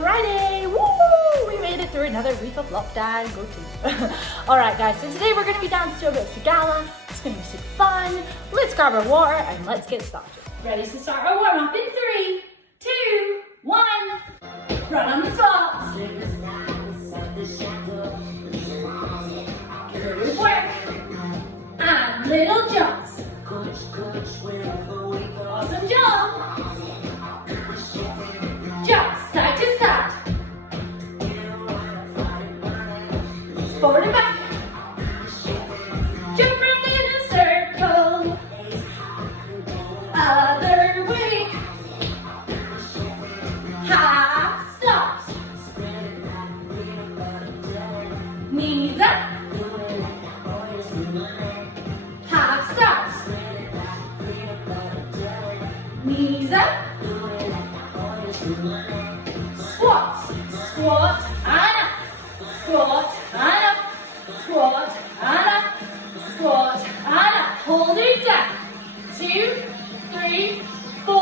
Friday! Woo! We made it through another week of lockdown. Go team. Alright guys, so today we're going to be down to a bit of Sigala. It's going to be super fun. Let's grab our water and let's get started. Ready to start our warm up in 3, 2, 1. Run on the spot. Good work. And little jumps. Awesome job. Jump side to side. Forward and back. Jump round in a circle. Other way. Half stops. Knees up. Half stops. Knees up. Squats. Squat and up. Squat and up. Squat and up. Squat and up. Hold it down. 2, 3, 4.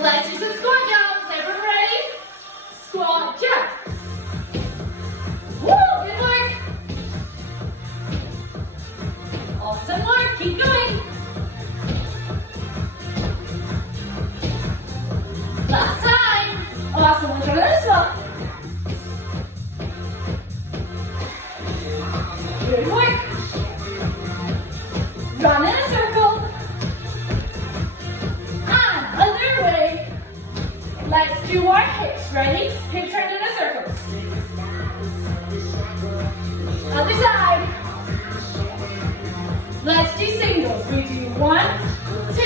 Let's do some squat jumps. Everyone ready? Squat jump. Woo! Good work. Awesome work. Keep going. Last time. Awesome. Let's try this one. Good work. Run in a circle. And other way. Let's do our hips. Ready? Hip turn in a circle. Other side. Let's do singles. We do 1, 2.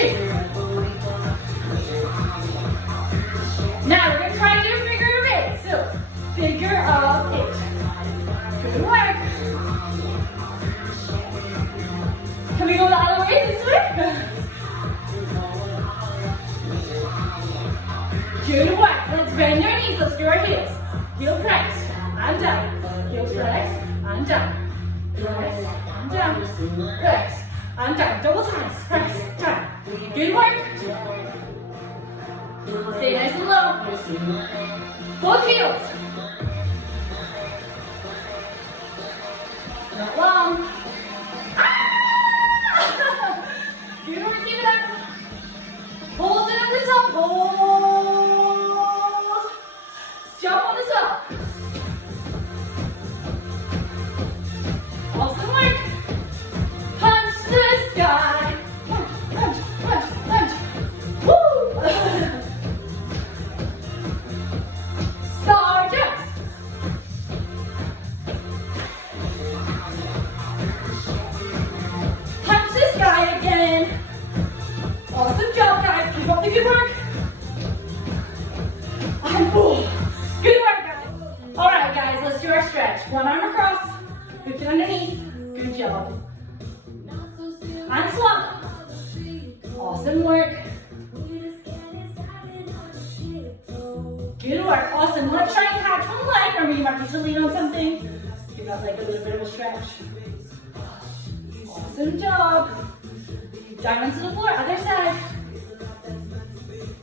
Now we're going to try to do figure of 8. So, figure of 8. Good work. Can we go the other way this way? Good work. Let's bend our knees. Let's do our heels. Heel press and down. Heel press and down. Press and down. Press and down. Double time. Press down. Good work. Stay nice and low. Both heels. Not long. Ah! Good work. Keep it up. Hold it at the top. Hold. Jump on the top. Awesome work. Punch the sky. Punch, punch, punch, punch. Woo! Star jumps. Punch the sky again. Awesome job, guys. Keep up the good work. And boom. Good work, guys. All right, guys. Let's do our stretch. One arm across. Hook it underneath. Good job. And swap. Awesome work. Good work. Awesome. Let's try and catch one leg. Or maybe you might need to lean on something. Give that leg a little bit of a stretch. Awesome job. Down onto the floor. Other side.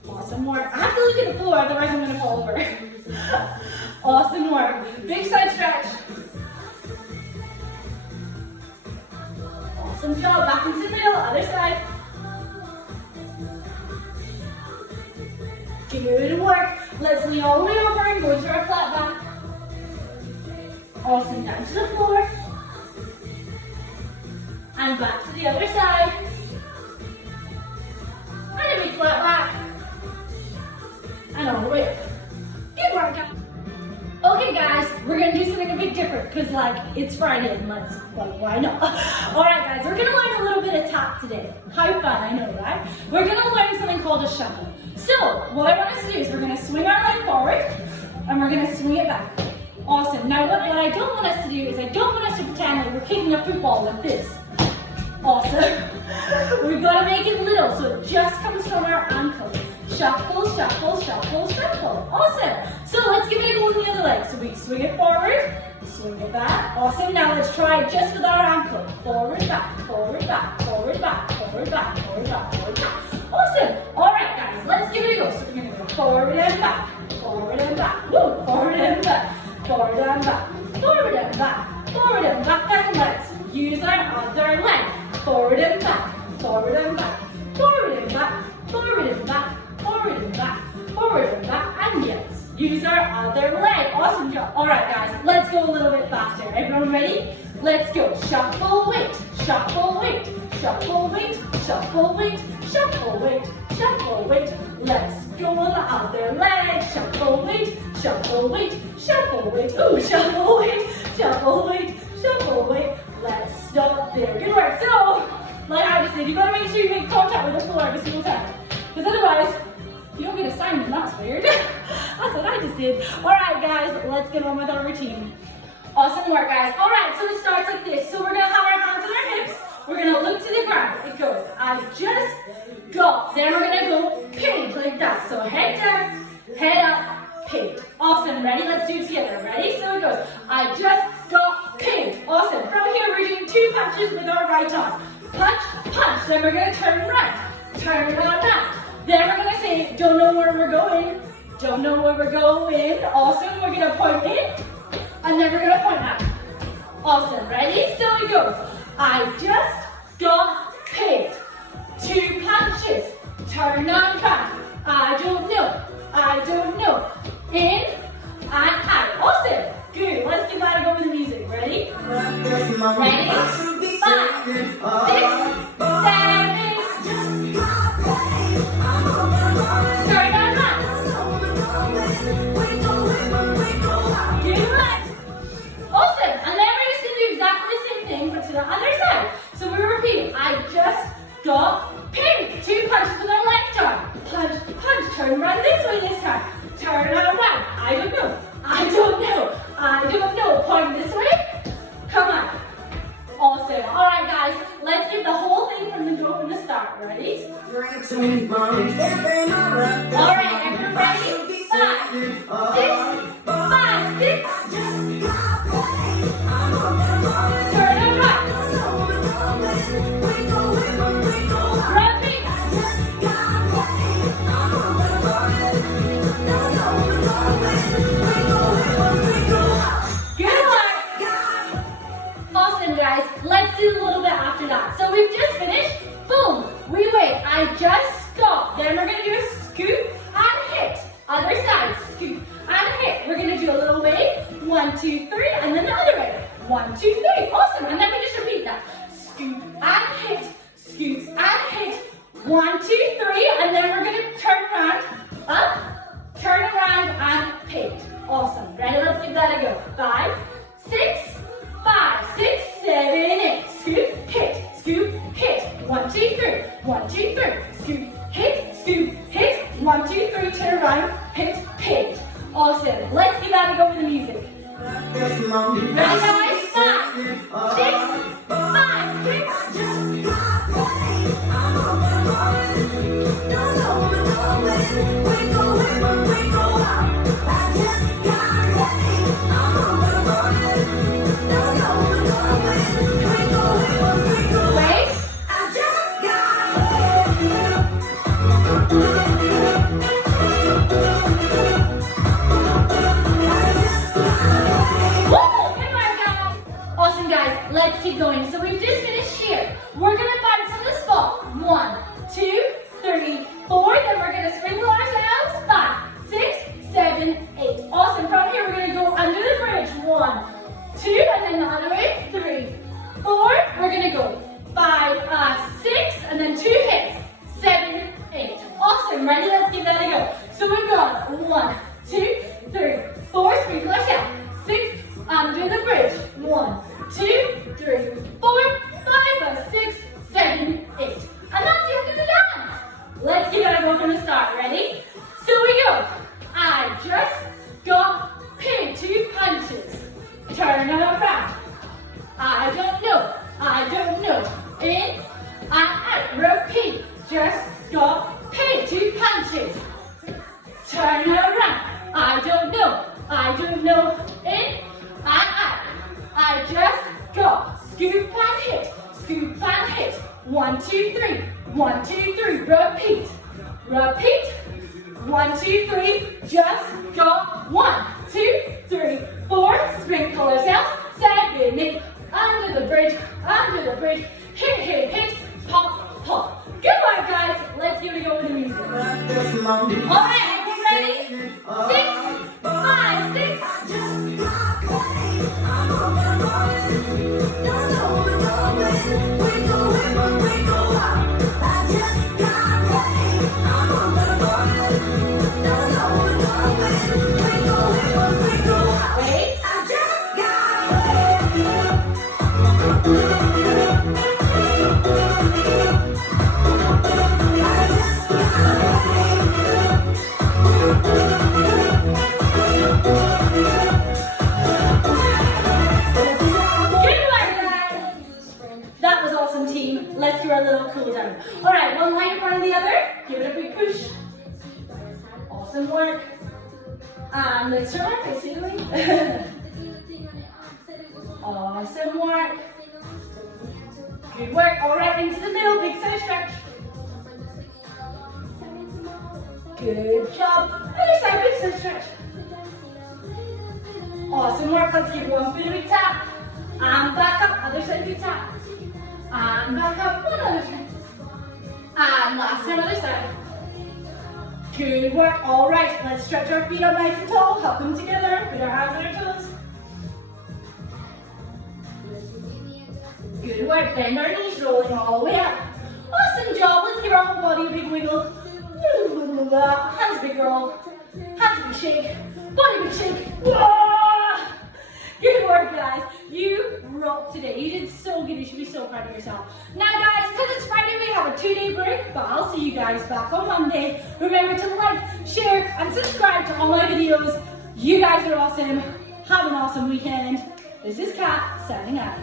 Awesome work. I have to look at the floor, otherwise I'm going to fall over. Awesome work. Big side stretch. Awesome job. Back into the middle. Other side. Good work. Let's lean all the way over and go to our flat back. Awesome. Down to the floor. And back to the other side. And a big flat back. And all the way up. Good work, guys. Okay, guys, we're gonna do something a bit different because, it's Friday and why not? All right, guys, we're gonna learn a little bit of tap today. How fun, I know, right? We're gonna learn something called a shuffle. So, what I want us to do is we're gonna swing our leg forward and we're gonna swing it back. Awesome. Now, what I don't want us to do is I don't want us to pretend like we're kicking a football like this. Awesome. We've got to make it little so it just comes from our ankle. Shuffle, shuffle, shuffle, shuffle. Awesome. So let's give it a go on the other leg. So we swing it forward, swing it back. Awesome. Now let's try it just with our ankle. Forward, back, forward, back, forward, back, forward, back, forward, back, forward, back. Awesome. All right, guys, let's give it a go. So we're going to go forward and back, forward and back. Woo, forward forward and back, forward and back, forward and back, and let's use our other leg. Forward and back, forward and back, forward and back, forward and back, forward and back, forward and back, and yes, use our other leg. Awesome job. All right, guys, let's go a little bit faster. Everyone ready? Let's go. Shuffle weight, shuffle weight, shuffle weight, shuffle weight, shuffle weight, shuffle weight. Let's go on the other leg. Shuffle weight, shuffle weight, shuffle weight. Ooh, shuffle weight, shuffle weight, shuffle weight. Let's stop there. Good work. So, like I just said, you gotta make sure you make contact with the floor every single time. Because otherwise, you don't get assigned and that's weird. That's what I just did. Alright guys, let's get on with our routine. Awesome work guys. Alright, so it starts like this. So we're gonna have our hands on our hips. We're gonna look to the ground. It goes, I just got. Then we're gonna go page like that. So head down, head up, page. Awesome, ready? Let's do it together. Ready? So it goes, I just got page. Awesome. From here we're doing 2 punches with our right arm. Punch, punch. Then we're gonna turn right, turn around. Then we're gonna say, don't know where we're going. Don't know where we're going. Awesome. We're gonna point in, and then we're gonna point out. Awesome. Ready? So it goes. I just got paid. 2 punches. Turn on back. I don't know. I don't know. In and out. Awesome. Good. Let's give that a go with the music. Ready? Ready? 5, 6, 7. Turn on back. Good work. Awesome. And then we're just going to do exactly the same thing, but to the other side. So we're repeating. I just got pinned. 2 punches with our left arm. Punch, punch. Turn around this way this time. Turn around. I don't know. I don't know. I don't know. Point this way. Come on. Awesome. All right, guys. Let's get the whole thing from the start. Ready? All right, everyone ready? 5, 6, 5, 6. Turn it back. Repeat. Good work. Awesome, guys. Let's do a little bit after that. So we've just finished. Boom. We wait. I just got. Then we're going to do a scoop and hit. Other side. Scoop and hit. We're going to do a little wave. 1, 2, 3. And then the other way. 1, 2, 3. Awesome. And then we just repeat that. Scoop and hit. Scoop and hit. 1, 2, 3. And then we're going to turn around. Up. Turn around and hit. Awesome. Ready? Let's give that a go. 5, 6, 5, 6, 7, 8. Scoop, hit, scoop, hit. 1, 2, 3. 1, 2, 3. Scoop, hit, scoop, hit. 1, 2, 3. Turn around, hit, hit. Awesome. Let's give that a go with the music. Ready, guys? 5, 6, 5, let's keep going. So we've just finished here. We're going to bounce on the spot. 1, 2, 3, 4. Then we're going to sprinkle ourselves. 5, 6, 7, 8. Awesome. From here, we're going to go under the bridge. 1, 2, and then the other way. 3, 4. We're going to go 5, 6, and then 2 hits. 7, 8. Awesome. Ready? Let's give that a go. So we've got 1, 2, 3, 4. Sprinkle ourselves. 6, under the bridge. 1, 2, 3, 4, 5, 6, 7, 8. And that's the end of the dance. Let's give it a go from the start. Ready? So we go. I just got pinned. 2 punches. Turn around. I don't know. I don't know. In and out. Repeat. Just got pinned. 2 punches. Turn around. I don't know. I don't know. In and out. I just got. Scoop and hit. Scoop and hit. 1, 2, 3. 1, 2, 3. Repeat. Repeat. 1, 2, 3. Just got 1, 2, 3, 4. Sprinkle ourselves. 7, 8. Under the bridge, hit, hit, hit, pop, pop. Good work, guys. Let's give it a go with the music. Alright, are you ready? 6, 5, 6. Let's do our little cool down. All right, one line in front of the other. Give it a big push. Awesome work. And let's start by sailing. Awesome work. Good work. All right, into the middle, big side stretch. Good job. Other side, big side stretch. Awesome work. Let's give one bit of a tap. And back up. Other side, big tap. And back up, one other side. And last time, other side. Good work. All right, let's stretch our feet up nice and tall. Hug them together. Put our hands on our toes. Good work. Bend our knees, rolling all the way up. Awesome job. Let's give our whole body a big wiggle. Hands big roll. Hands big shake. Body big shake. Whoa! Good work, guys. You rocked today. You did so good. You should be so proud of yourself. Now, guys, because it's Friday, we have a 2-day break, but I'll see you guys back on Monday. Remember to like, share, and subscribe to all my videos. You guys are awesome. Have an awesome weekend. This is Kat, signing out.